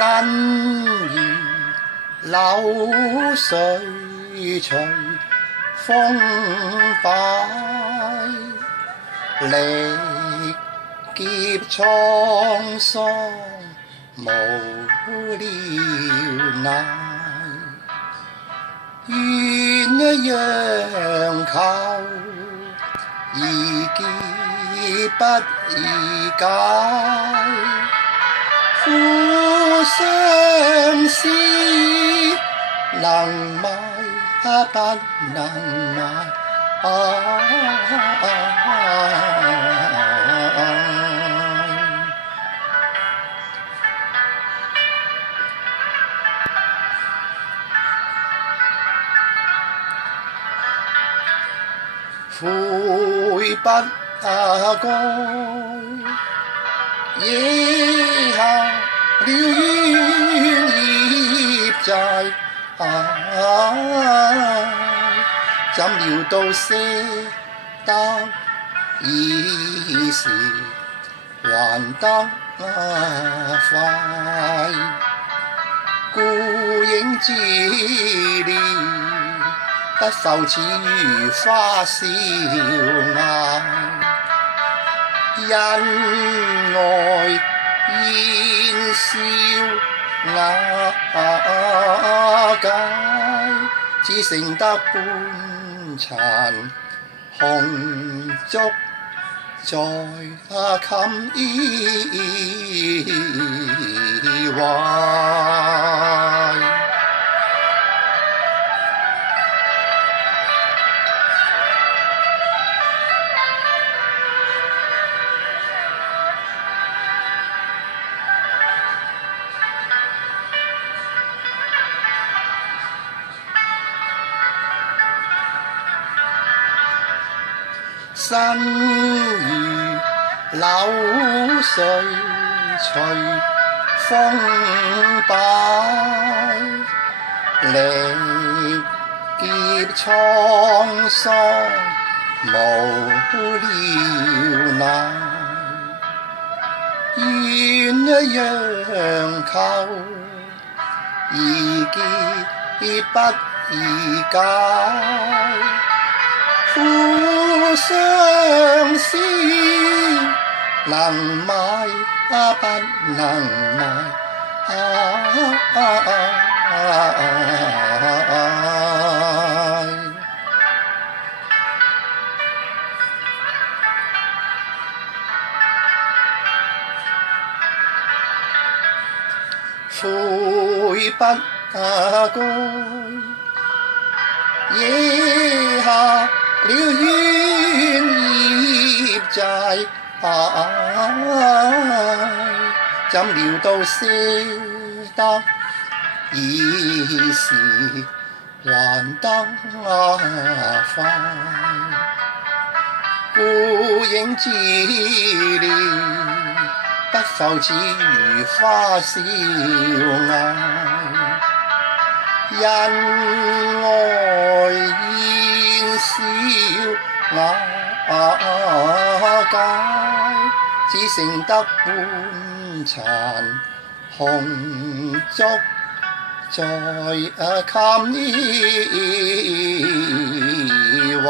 身如流水隨風擺，歷劫滄桑無聊賴，鴛鴦求易結不易解，苦相思能買不能賣，悔不該，惹下了冤孽債，怎料到捨得已時還得快，孤影自憐不浮似如花笑顏，人外煙消瓦解，只剩得半殘紅燭在衾衣懷。身如流水隨風擺，歷劫滄桑無聊賴，鴛鴦求易結不易解，苦相思能買不能賣，悔不該，惹下了冤孽債，怎料到捨得已時還得快，孤影自憐不浮似如花笑顏，人外煙消瓦解，只剩得半殘紅燭在衾衣懷。